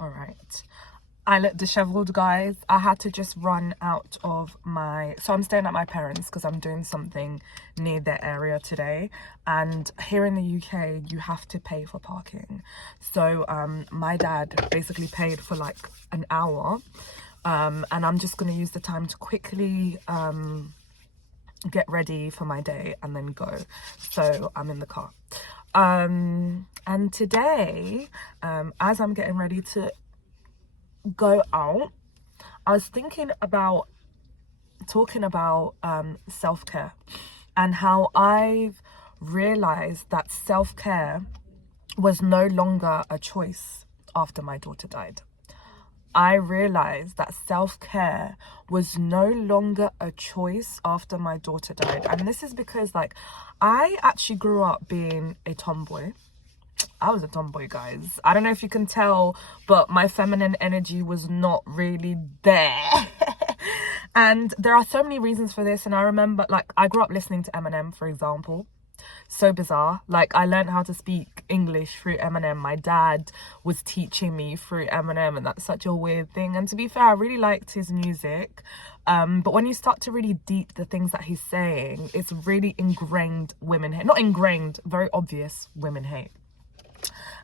All right. I look disheveled, guys. I had to just run out of so I'm staying at my parents because I'm doing something near their area today. And here in the UK, you have to pay for parking. So my dad basically paid for like an hour. And I'm just going to use the time to quickly get ready for my day and then go. So I'm in the car. And today, as I'm getting ready to go out, I was thinking about talking about self-care and how I've realized that self-care was no longer a choice after my daughter died. I realized that self-care was no longer a choice after my daughter died. And this is because, like, I actually grew up being a tomboy. I was a tomboy, guys. I don't know if you can tell, but my feminine energy was not really there. And there are so many reasons for this. And I remember, like, I grew up listening to Eminem, for example. So bizarre. Like, I learned how to speak English through Eminem. My dad was teaching me through Eminem, and that's such a weird thing. And to be fair, I really liked his music. But when you start to really deep the things that he's saying, it's really ingrained women hate. Not ingrained, very obvious women hate.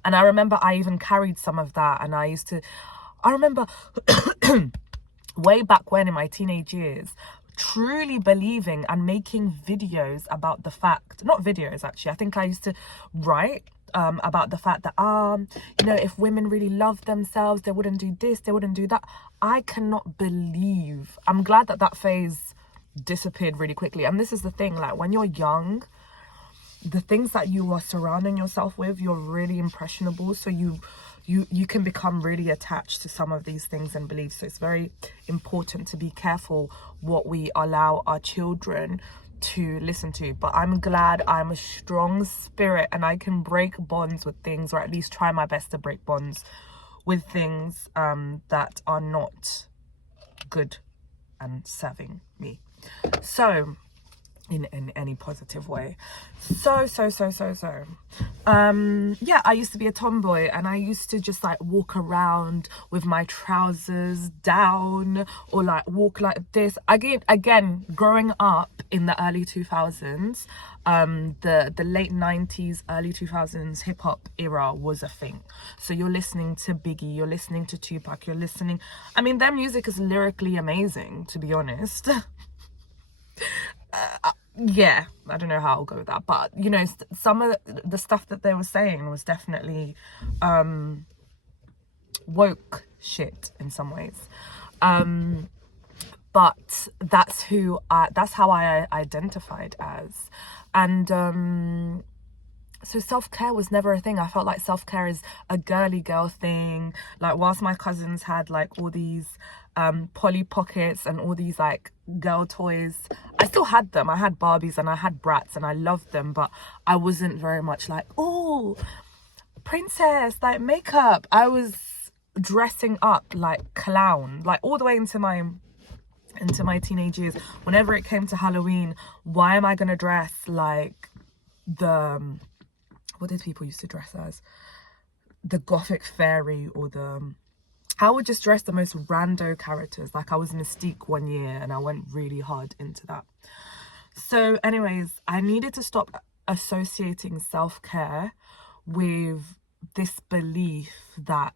And I remember I even carried some of that, and I remember way back when in my teenage years, truly believing and making videos about the fact, not videos actually, I think I used to write about the fact that, you know, if women really loved themselves, they wouldn't do this, they wouldn't do that. I cannot believe, I'm glad that that phase disappeared really quickly. And this is the thing, like, when you're young, the things that you are surrounding yourself with, you're really impressionable. So you can become really attached to some of these things and beliefs. So it's very important to be careful what we allow our children to listen to. But I'm glad I'm a strong spirit and I can break bonds with things, or at least try my best to break bonds with things that are not good and serving me. So in any positive way. So yeah, I used to be a tomboy, and I used to just like walk around with my trousers down, or like walk like this. Again, growing up in the early 2000s, the late 90s, early 2000s hip-hop era was a thing. So you're listening to Biggie, you're listening to Tupac, you're listening, I mean, their music is lyrically amazing, to be honest. Yeah, I don't know how I'll go with that, but you know, some of the stuff that they were saying was definitely woke shit in some ways. But that's how I identified as. And so self-care was never a thing. I felt like self-care is a girly girl thing. Like, whilst my cousins had like all these Polly Pockets and all these like girl toys, I still had them. I had Barbies and I had Brats and I loved them, but I wasn't very much like, oh, princess, like makeup. I was dressing up like clown, like all the way into my teenage years. Whenever it came to Halloween, why am I gonna dress like the what did people used to dress as? The gothic fairy, or I would just dress the most rando characters. Like, I was Mystique one year and I went really hard into that. So anyways, I needed to stop associating self-care with this belief that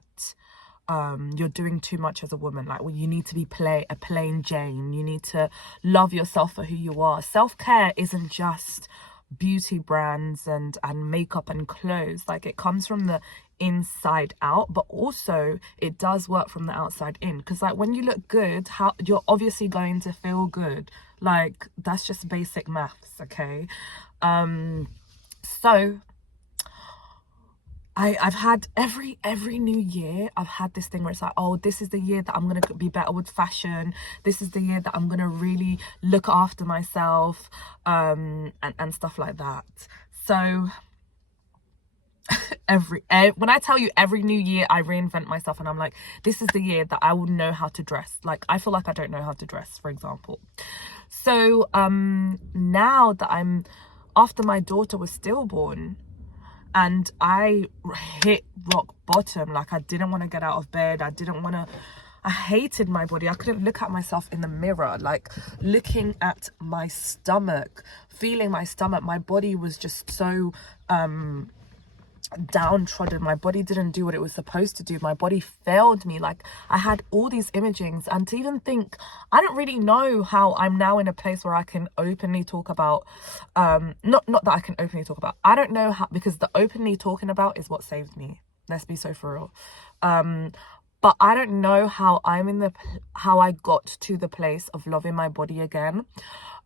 you're doing too much as a woman. Like, well, you need to be a plain Jane. You need to love yourself for who you are. Self-care isn't just beauty brands and makeup and clothes. Like, it comes from the inside out, but also it does work from the outside in, because like, when you look good, how you're obviously going to feel good. Like, that's just basic maths, okay? So I've had every new year, I've had this thing where it's like, oh, this is the year that I'm gonna be better with fashion. This is the year that I'm gonna really look after myself, and stuff like that. So when I tell you every new year, I reinvent myself, and I'm like, this is the year that I will know how to dress. Like, I feel like I don't know how to dress, for example. So now that after my daughter was stillborn, and I hit rock bottom. Like, I didn't want to get out of bed. I hated my body. I couldn't look at myself in the mirror. Like, looking at my stomach, feeling my stomach, my body was just so downtrodden. My body didn't do what it was supposed to do. My body failed me. Like, I had all these imagings, and to even think, I don't really know how I'm now in a place where I can openly talk about not that I can openly talk about, I don't know how, because the openly talking about is what saved me. Let's be so for real. But I don't know how how I got to the place of loving my body again.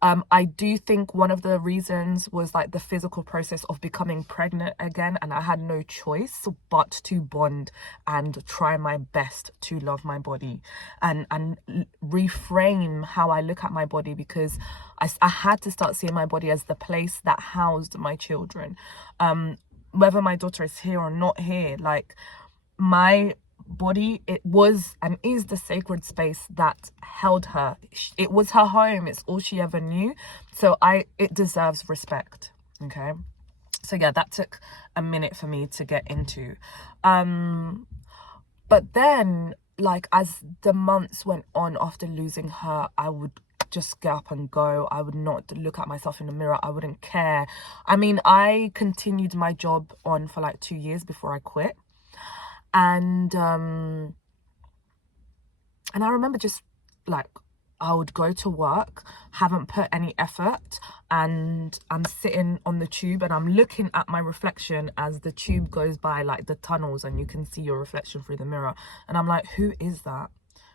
I do think one of the reasons was like the physical process of becoming pregnant again, and I had no choice but to bond and try my best to love my body and reframe how I look at my body, because I had to start seeing my body as the place that housed my children. Whether my daughter is here or not here, like, my body, it was and is the sacred space that held her. It was her home. It's all she ever knew. So it deserves respect. Okay, so yeah, that took a minute for me to get into. But then, like, as the months went on after losing her, I would just get up and go. I would not look at myself in the mirror. I wouldn't care. I mean, I continued my job on for like 2 years before I quit. And I remember just like, I would go to work, haven't put any effort, and I'm sitting on the tube and I'm looking at my reflection as the tube goes by, like the tunnels, and you can see your reflection through the mirror. And I'm like, who is that?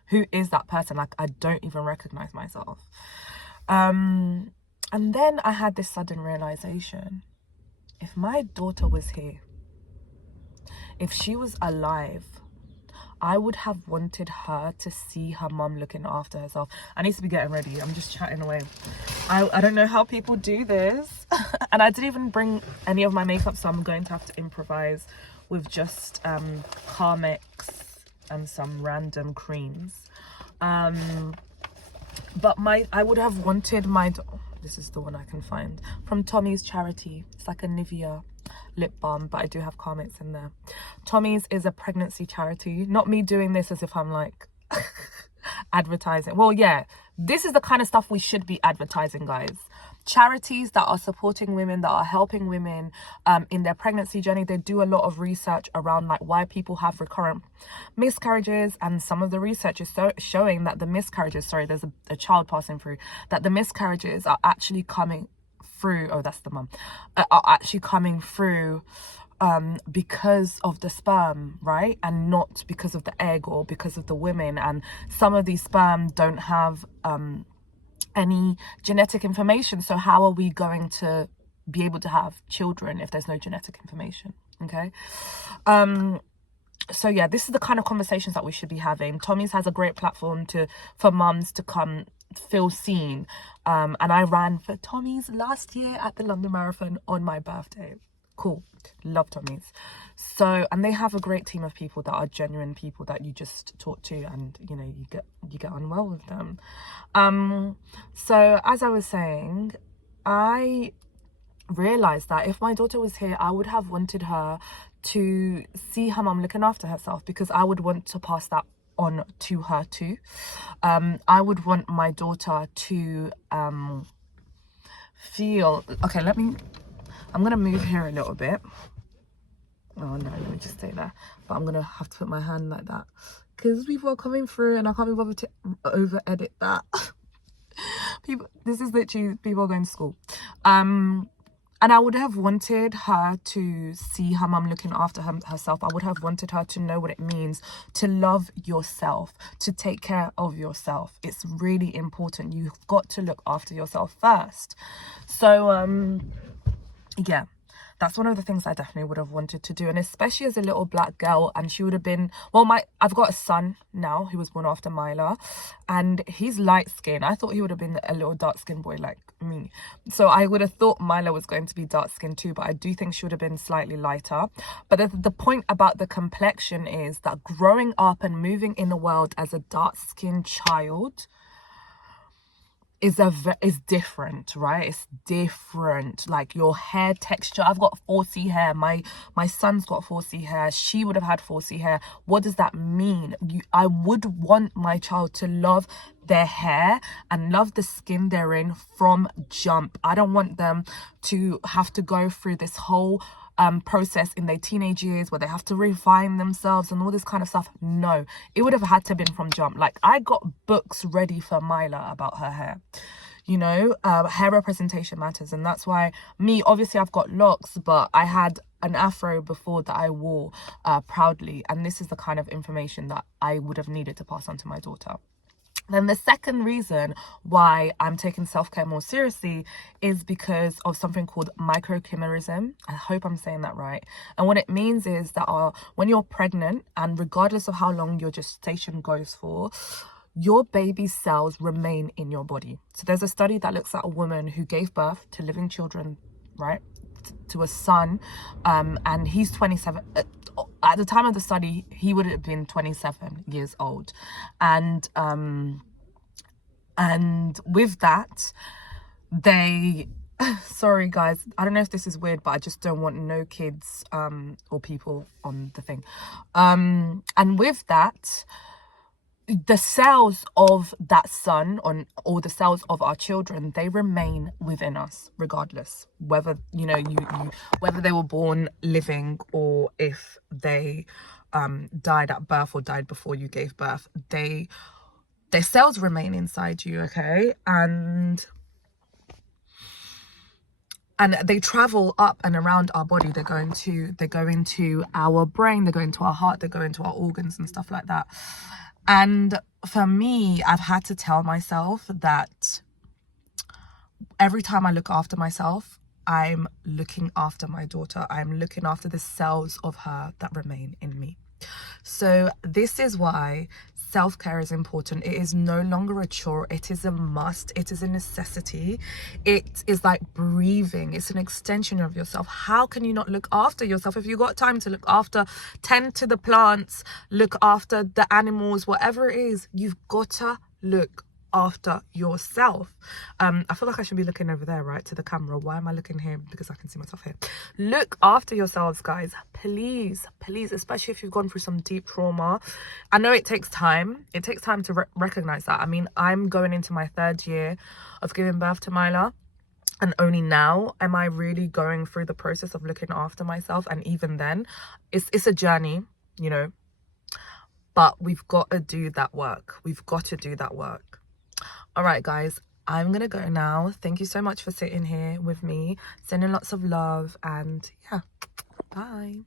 Who is that person? Like, I don't even recognize myself. And then I had this sudden realization. If my daughter was here, if she was alive, I would have wanted her to see her mum looking after herself. I need to be getting ready. I'm just chatting away. I don't know how people do this. And I didn't even bring any of my makeup, so I'm going to have to improvise with just Carmex and some random creams. But I would have wanted this is the one I can find, from Tommy's Charity. It's like a Nivea lip balm, but I do have Carmex in there. Tommy's is a pregnancy charity. Not me doing this as if I'm like advertising. Well, yeah, this is the kind of stuff we should be advertising, guys. Charities that are supporting women, that are helping women in their pregnancy journey. They do a lot of research around like why people have recurrent miscarriages, and some of the research is showing that the miscarriages, there's a child passing through, that the miscarriages are actually coming through, oh, that's the mum, are actually coming through because of the sperm, right? And not because of the egg or because of the women. And some of these sperm don't have any genetic information. So how are we going to be able to have children if there's no genetic information? Okay. So yeah, this is the kind of conversations that we should be having. Tommy's has a great platform for mums to come feel seen. And I ran for Tommy's last year at the London Marathon on my birthday. Cool. Love Tommy's. So, and they have a great team of people that are genuine people that you just talk to, and you know, you get on well with them. So as I was saying, I realized that if my daughter was here, I would have wanted her to see her mum looking after herself, because I would want to pass that on to her too. I would want my daughter to feel, okay, I'm gonna move here a little bit. Oh no, let me just stay there. But I'm gonna have to put my hand like that because people are coming through and I can't be bothered to over edit that. This is literally people are going to school. And I would have wanted her to see her mum looking after herself. I would have wanted her to know what it means to love yourself, to take care of yourself. It's really important. You've got to look after yourself first. So, yeah, that's one of the things I definitely would have wanted to do. And especially as a little black girl, and she would have been, well, I've got a son now who was born after Maila, and he's light skinned. I thought he would have been a little dark skinned boy like me. So I would have thought Maila was going to be dark skinned too, but I do think she would have been slightly lighter. But the point about the complexion is that growing up and moving in the world as a dark skinned child, is different, right? It's different. Like your hair texture. I've got 4C hair. My son's got 4C hair. She would have had 4C hair. What does that mean? I would want my child to love their hair and love the skin they're in from jump. I don't want them to have to go through this whole process in their teenage years where they have to refine themselves and all this kind of stuff. No, it would have had to been from jump. Like, I got books ready for Maila about her hair. You know, hair representation matters, and that's why me, obviously I've got locks, but I had an afro before that I wore proudly, and this is the kind of information that I would have needed to pass on to my daughter. Then the second reason why I'm taking self-care more seriously is because of something called microchimerism. I hope I'm saying that right. And what it means is that when you're pregnant, and regardless of how long your gestation goes for, your baby's cells remain in your body. So there's a study that looks at a woman who gave birth to living children, right, to a son, and he's 27. At the time of the study, he would have been 27 years old, and with that, they sorry guys, I don't know if this is weird, but I just don't want no kids or people on the thing, and with that, the cells of that son or the cells of our children, they remain within us regardless, whether you whether they were born living or if they died at birth or died before you gave birth. Their cells remain inside you, okay? And they travel up and around our body. They go into our brain, they go into our heart, they go into our organs and stuff like that. And for me, I've had to tell myself that every time I look after myself, I'm looking after my daughter. I'm looking after the cells of her that remain in me. So this is why self-care is important. It is no longer a chore. It is a must. It is a necessity. It is like breathing. It's an extension of yourself. How can you not look after yourself? If you've got time to look after, tend to the plants, look after the animals, whatever it is, you've got to look after yourself. I feel like I should be looking over there, right, to the camera. Why am I looking here? Because I can see myself here. Look after yourselves, guys, please, especially if you've gone through some deep trauma. I know it takes time. It takes time to recognize that. I mean, I'm going into my 3rd year of giving birth to Maila, and only now am I really going through the process of looking after myself. And even then, it's a journey, you know, but we've got to do that work. All right, guys, I'm going to go now. Thank you so much for sitting here with me, sending lots of love, and yeah, bye.